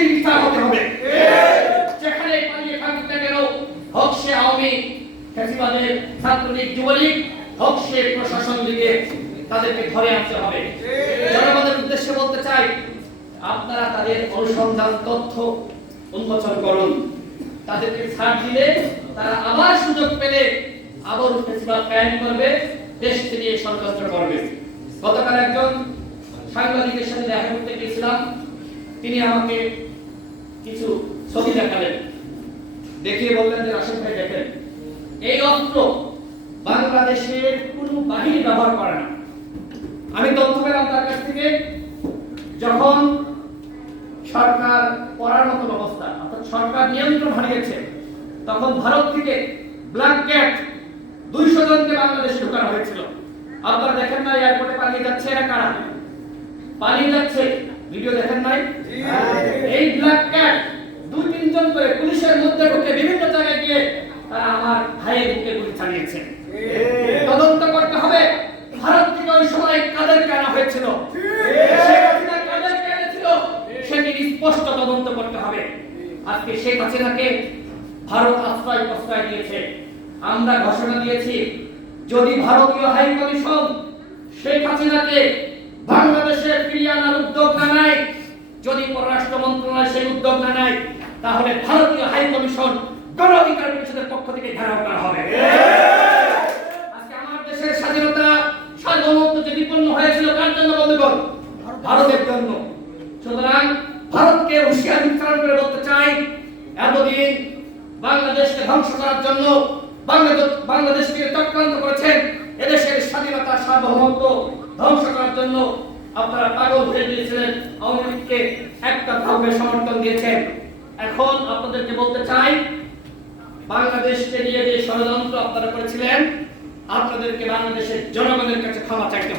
খুশির বিচার হতে হবে। যেখানে পালিয়ে থাকুক না কেন, হোক সে আওয়ামী, ফ্যাসিবাদের, ছাত্রলীগ, যুবলীগ, হোক সে প্রশাসন লীগে, তাদেরকে ধরে আনতে হবে। জনগণের উদ্দেশ্যে বলতে চাই, আপনারা তাদের অনুসন্ধান তথ্য উন্মোচন করুন। তাদেরকে ছাড় দিলে তারা আবার সুযোগ পেলে আবার ফেস্টিভাল প্ল্যান করবে, দেশকে নিয়ে ষড়যন্ত্র করবে। গতকাল একজন সাংবাদিকের সাথে দেখা করতে গিয়েছিলাম, তিনি আমাকে কিছু ছবি দেখালেন, দেখিয়ে বললেন যে রাশেদ ভাই দেখেন, এই অস্ত্র বাংলাদেশের কোনো বাহিনী ব্যবহার করে না। আমি তথ্য পেলাম তার কাছ থেকে, যখন সরকার করার মতো অবস্থা, অর্থাৎ সরকার নিয়ন্ত্রণ হারিয়েছে, তখন ভারত থেকে ব্ল্যাক ক্যাট 200 জনকে বাংলাদেশে ঢোকানো হয়েছিল। আপনারা দেখেন না এয়ারপোর্টে পালিয়ে যাচ্ছে, এরা কারা পালিয়ে যাচ্ছে, ভিডিও দেখেন নাই? এই ব্ল্যাক ক্যাট 2-3 জন করে পুলিশের মধ্যে ঢুকে বিভিন্ন জায়গায় গিয়ে তারা আমার ভাইয়ের বুকে গুলি চালিয়েছে। তদন্ত করতে হবে, ভারত থেকে ওই সময় কাদের কেনা হয়েছিল, শেখ হাসিনা কাদের কেনেছিল, সেটি স্পষ্ট তদন্ত করতে হবে। আজকে শেখ হাসিনাকে ভারত আশ্রয় প্রশ্রয় দিয়েছে। আমরা ঘোষণা দিয়েছি, যদি ভারতীয় হাই কমিশন শেখ হাসিনাকে বাংলাদেশে ফিরিয়ে আনার উদ্যোগ না নেয়, যদি পররাষ্ট্র মন্ত্রণালয় সেই উদ্যোগ না নেয়, তাহলে ভারতীয় হাই কমিশন গণ অধিকার পরিষদের পক্ষ থেকে ঘেরাও করা হবে। আজকে আমার দেশের স্বাধীনতা সার্বভৌমত্ব যে বিপন্ন হয়েছিল কার জন্য বন্ধুগণ? ভারতের জন্য। সুতরাং ভারতকে হুঁশিয়ারি উচ্চারণ করে বলতে চাই, এতদিন বাংলাদেশকে ধ্বংস করার জন্য বাংলাদেশকে চক্রান্ত করেছেন, এদেশের স্বাধীনতা সার্বভৌমত্ব ধ্বংস করার জন্য আপনারা পাগল হয়ে গিয়েছিলেন, আওয়ামী লীগকে একটা ধাপে সমর্থন দিয়েছেন। এখন আপনাদেরকে বলতে চাই, বাংলাদেশকে নিয়ে যে ষড়যন্ত্র আপনারা করেছিলেন, আপনাদেরকে বাংলাদেশের জনগণের কাছে ক্ষমা চাইতে হবে।